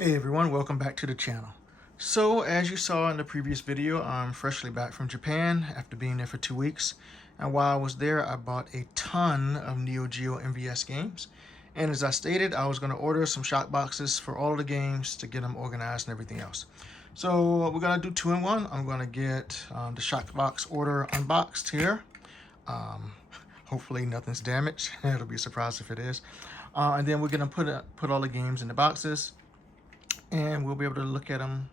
Hey everyone, welcome back to the channel. So as you saw in the previous video, I'm freshly back from Japan after being there for 2 weeks. And while I was there, I bought a ton of Neo Geo MVS games. And as I stated, I was going to order some shock boxes for all of the games to get them organized and everything else. So we're going to do 2 in 1. I'm going to get the shock box order unboxed here. Hopefully nothing's damaged. It'll be a surprise if it is. And then we're going to put all the games in the boxes, and we'll be able to look at them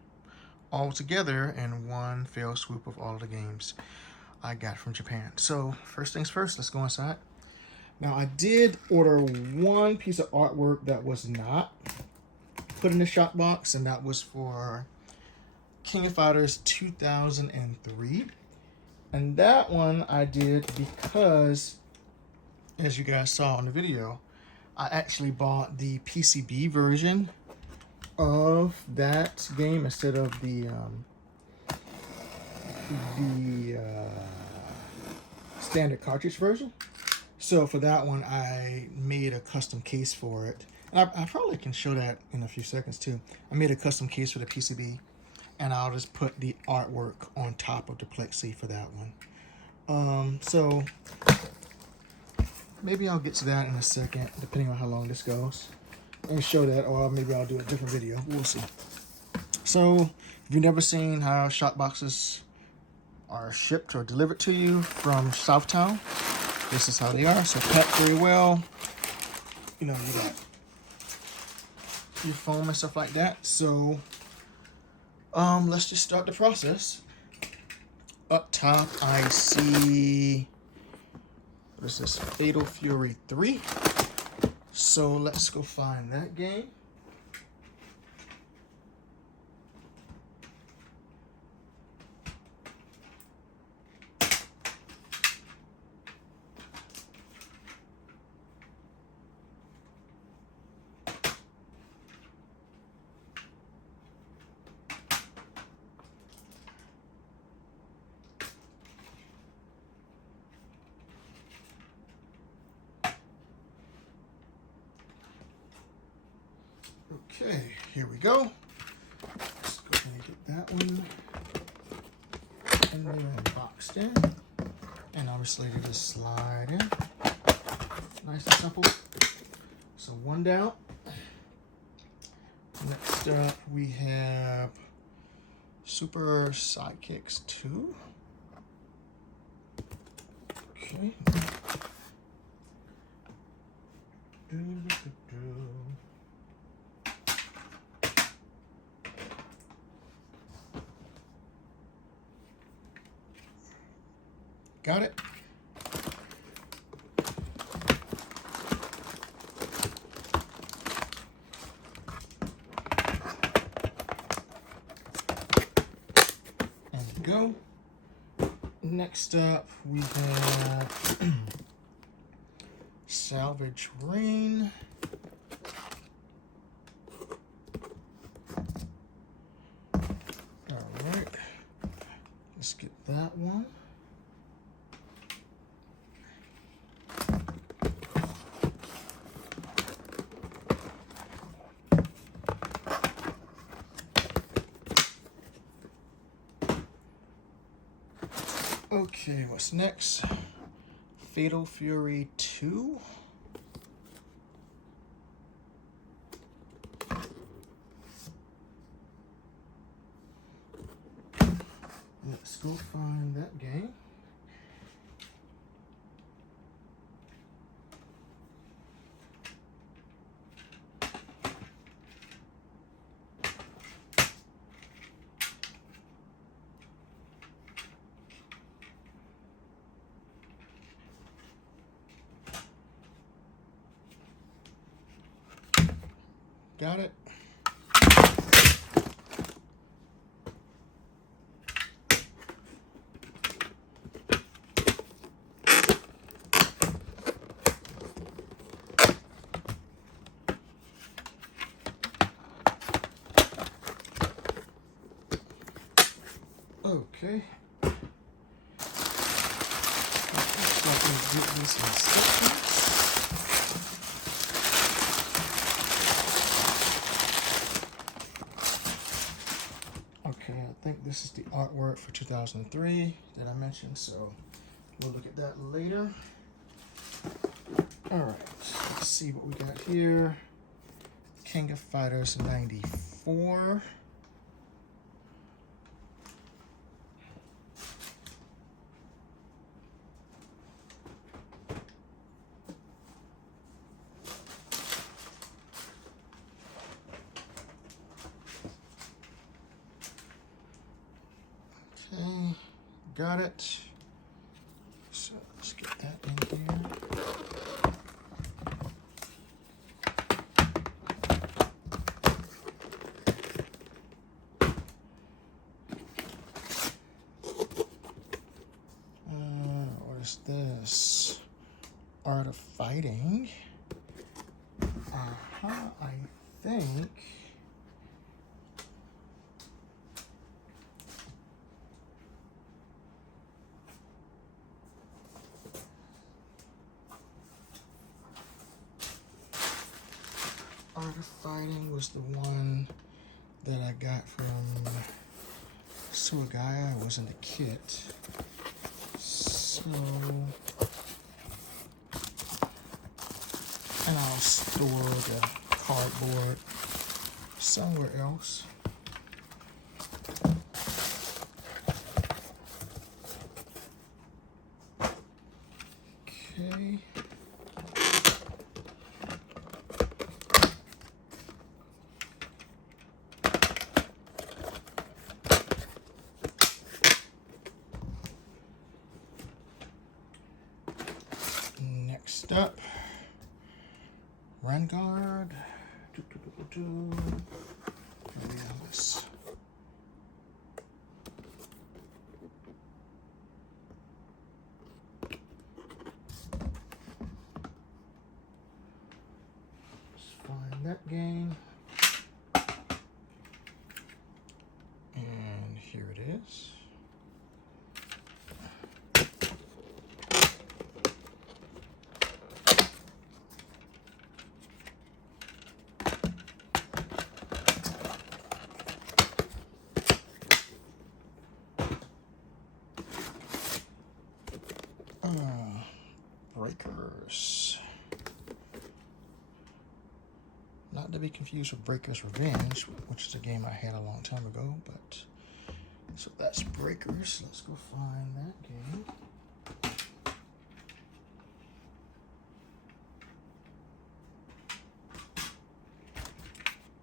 all together in one fell swoop of all the games I got from Japan. So first things first, let's go inside. Now I did order one piece of artwork that was not put in the shop box, and that was for King of Fighters 2003. And that one I did because, as you guys saw in the video, I actually bought the PCB version of that game instead of the standard cartridge version. So for that one, I made a custom case for it. And I probably can show that in a few seconds too. I made a custom case for the PCB, and I'll just put the artwork on top of the plexi for that one. So maybe I'll get to that in a second, depending on how long this goes, and show that, or maybe I'll do a different video. We'll see. So if you've never seen how shock boxes are shipped or delivered to you from Southtown, this is how they are. So packed very well. You know, you got your foam and stuff like that. So let's just start the process. Up top I see, what is this, Fatal Fury 3. So let's go find that game. Okay, here we go. Let's go ahead and get that one in there and boxed in. And obviously they just slide in. Nice and simple. So one down. Next up we have Super Sidekicks 2. Okay. Got it. And go. Next up, we have Salvage Rain. All right. Let's get that one. Okay, what's next? Fatal Fury 2. Let's go find that game. Got it. Okay. Looks like we get this in sections. think this is the artwork for 2003 that I mentioned, so we'll look at that later. All right, let's see what we got here. King of Fighters 94. Okay, got it. So let's get that in here. What is this? Art of Fighting. I think. Art of Fighting was the one that I got from Suagaya. It was in the kit. So, and I'll store the cardboard somewhere else. Okay. Next up, Vanguard. Here we have this. Let's find that game. And here it is. Breakers. Not to be confused with Breakers Revenge, which is a game I had a long time ago, but so that's Breakers. Let's go find that game.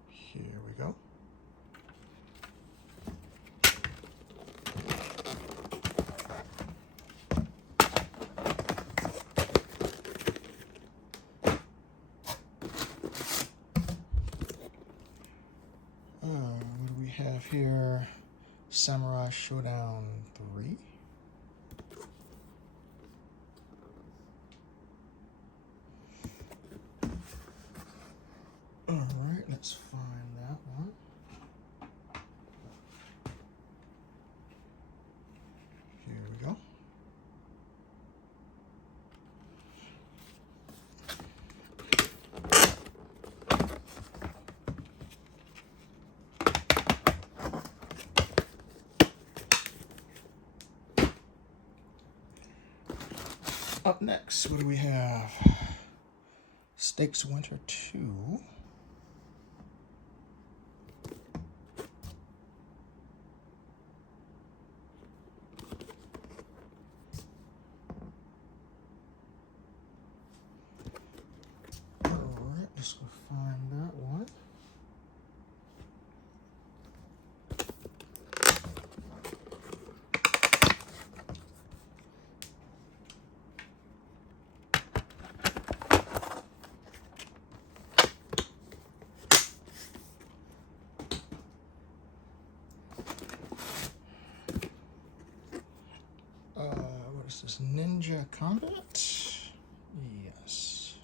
Here we go. What do we have here? Samurai Showdown 3. All right, let's find that one. Here we go. Up next, what do we have? Stakes Winter 2. Alright, let's go find that one. What is this? Ninja Combat? Yes.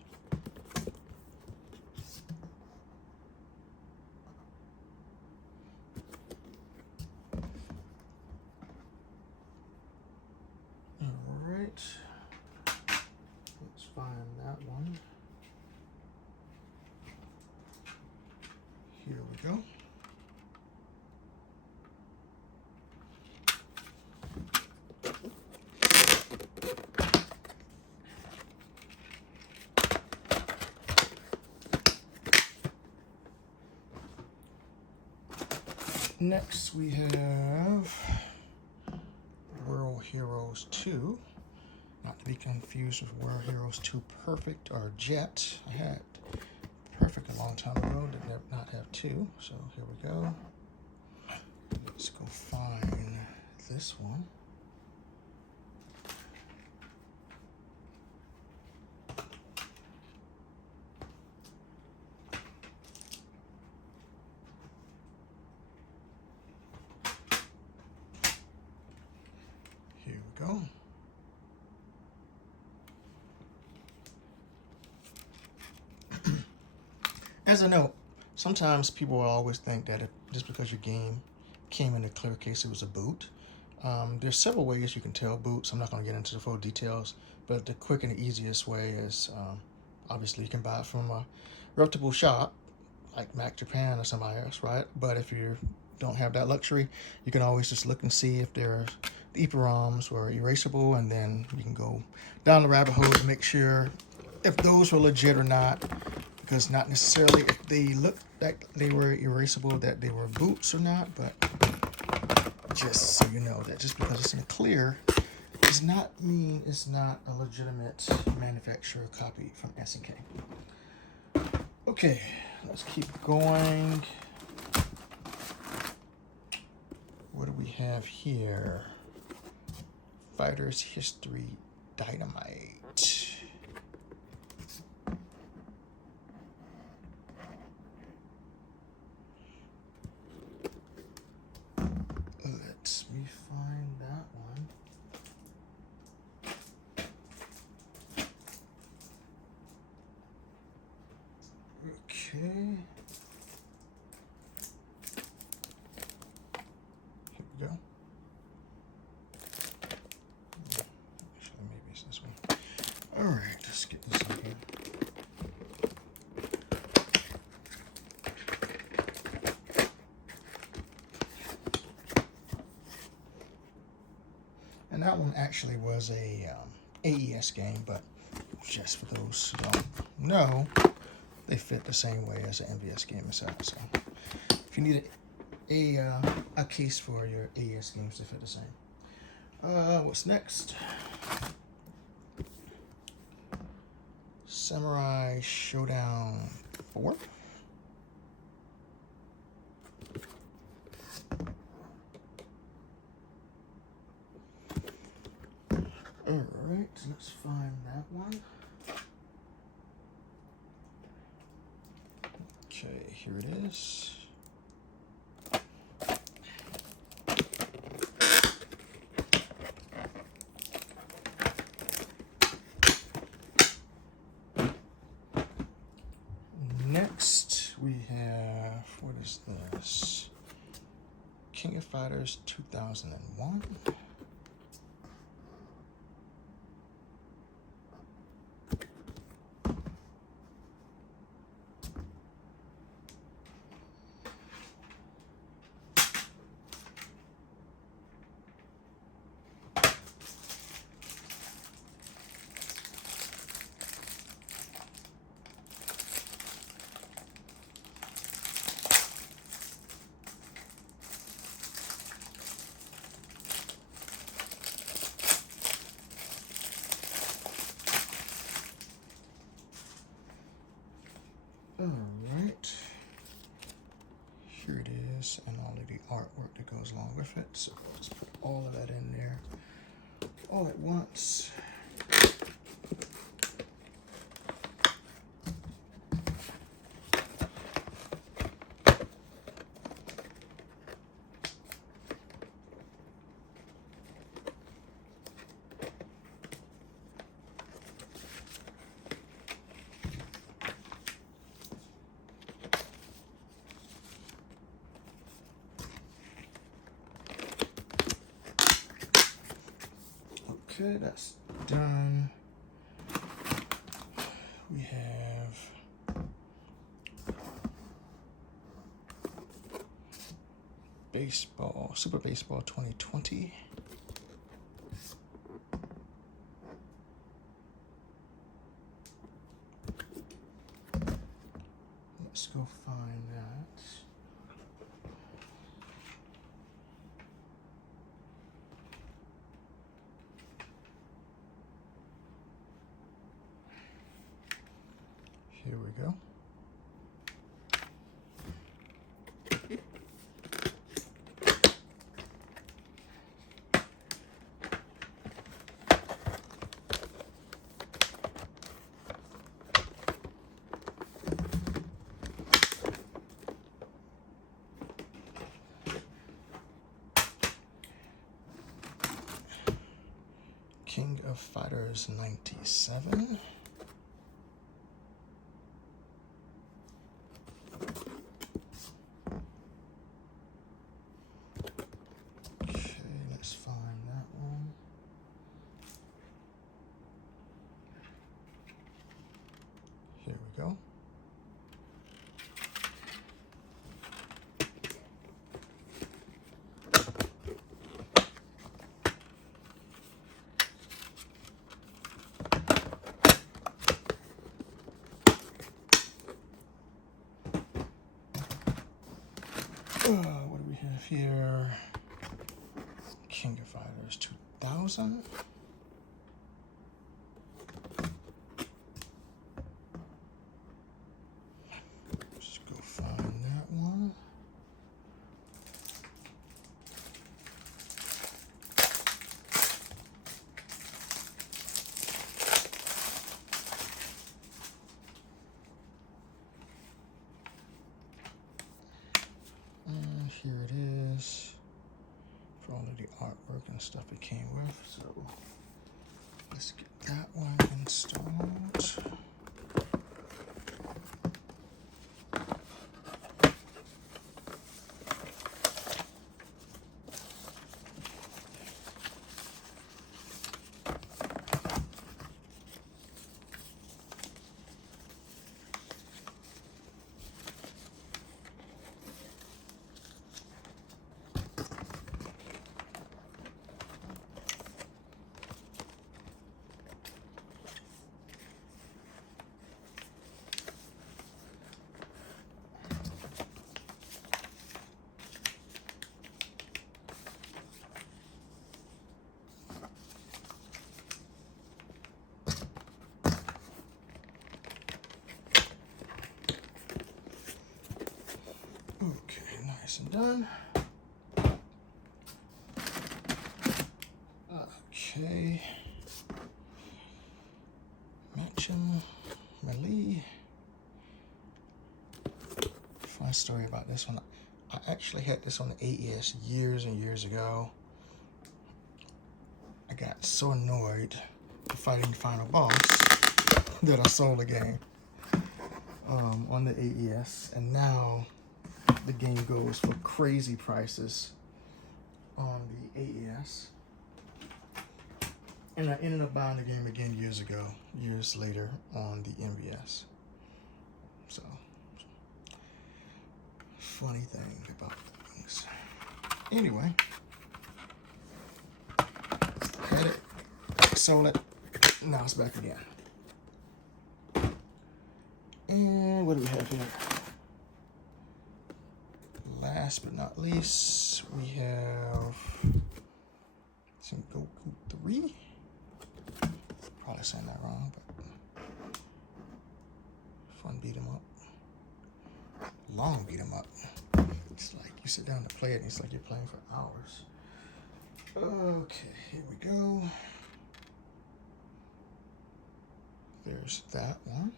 Alright. Let's find that one. Here we go. Next we have World Heroes 2. Not to be confused with World Heroes 2 Perfect or Jet. I had Perfect a long time ago, did not have 2, so here we go. Let's go find this one. Here we go. As a note, sometimes people will always think that just because your game came in a clear case, it was a boot. There's several ways you can tell boots. I'm not going to get into the full details, but the quick and the easiest way is obviously you can buy it from a reputable shop like Mac Japan or somebody else, right? But if you don't have that luxury, you can always just look and see if the EEPROMs were erasable, and then you can go down the rabbit hole to make sure if those were legit or not. Because not necessarily if they looked like they were erasable that they were boots or not, but just so you know that just because it's in clear does not mean it's not a legitimate manufacturer copy from SNK. Okay, let's keep going. What do we have here? Fighters History Dynamite. Let me find that one. Okay. Here we go. Actually, maybe it's this one. All right, let's get this in here. And that one actually was a AES game, but just for those who don't know, they fit the same way as an MVS game itself. So if you need a case for your AES games, they fit the same. What's next? Samurai Showdown 4. Alright, let's find that one. Okay, here it is. Next, we have, what is this? King of Fighters 2001. Alright, here it is, and all of the artwork that goes along with it. So let's put all of that in there all at once. Okay, that's done. We have baseball, Super Baseball 2020. Let's go find that. Here we go. King of Fighters 97. Okay, let's find that one. Here we go. What do we have here? King of Fighters 2000. Just go find that one. And here it is for all of the artwork and stuff it came with. So let's get that one installed. Okay, nice and done. Okay. Matching Melee. Fun story about this one. I actually had this on the AES years and years ago. I got so annoyed fighting the final boss that I sold the game on the AES, and now the game goes for crazy prices on the AES. And I ended up buying the game again years later on the MVS. So, funny thing about things. Anyway, had it, sold it, now it's back again. And what do we have here? Last but not least, we have some Goku 3. Probably saying that wrong, but fun beat 'em up. Long beat 'em up. It's like you sit down to play it and it's like you're playing for hours. Okay, here we go. There's that one.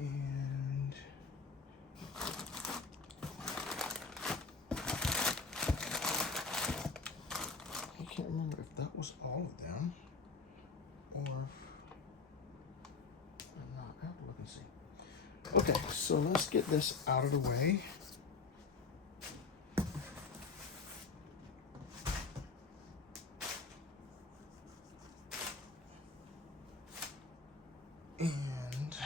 And I can't remember if that was all of them or if I'm not. I have to look and see. Okay, so let's get this out of the way. And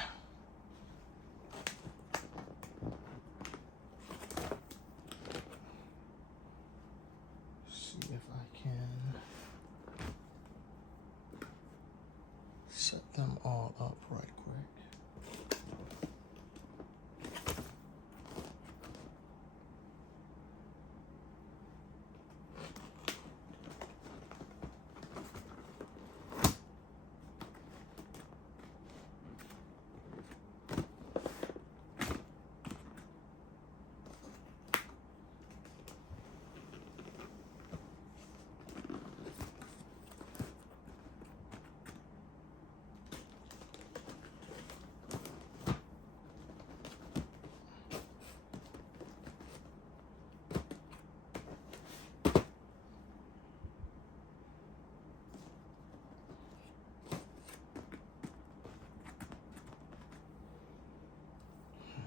them all up right quick.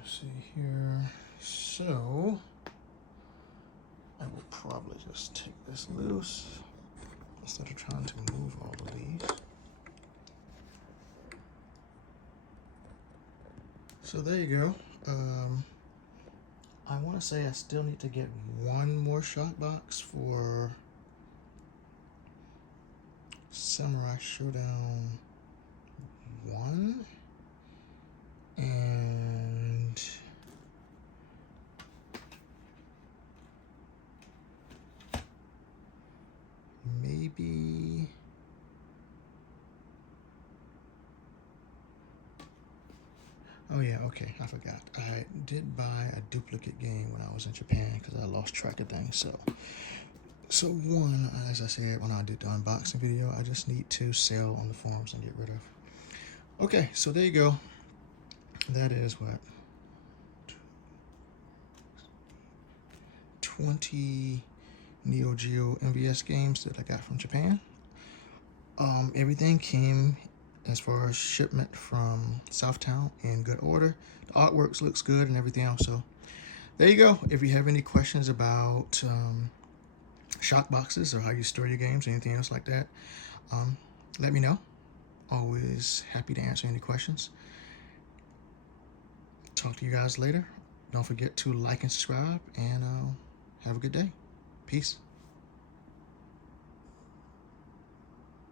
See here, so I will probably just take this loose instead of trying to move all of these. So there you go. I want to say I still need to get one more shock box for Samurai Showdown 1. And maybe oh yeah, okay, I forgot. I did buy a duplicate game when I was in Japan because I lost track of things. So one, as I said when I did the unboxing video, I just need to sell on the forums and get rid of. Okay, so there you go. That is what, 20 Neo Geo MVS games that I got from Japan. Everything came as far as shipment from Southtown in good order. The artwork looks good and everything else. So there you go. If you have any questions about shock boxes or how you store your games or anything else like that, let me know. Always happy to answer any questions. Talk to you guys later. Don't forget to like and subscribe, and have a good day. Peace.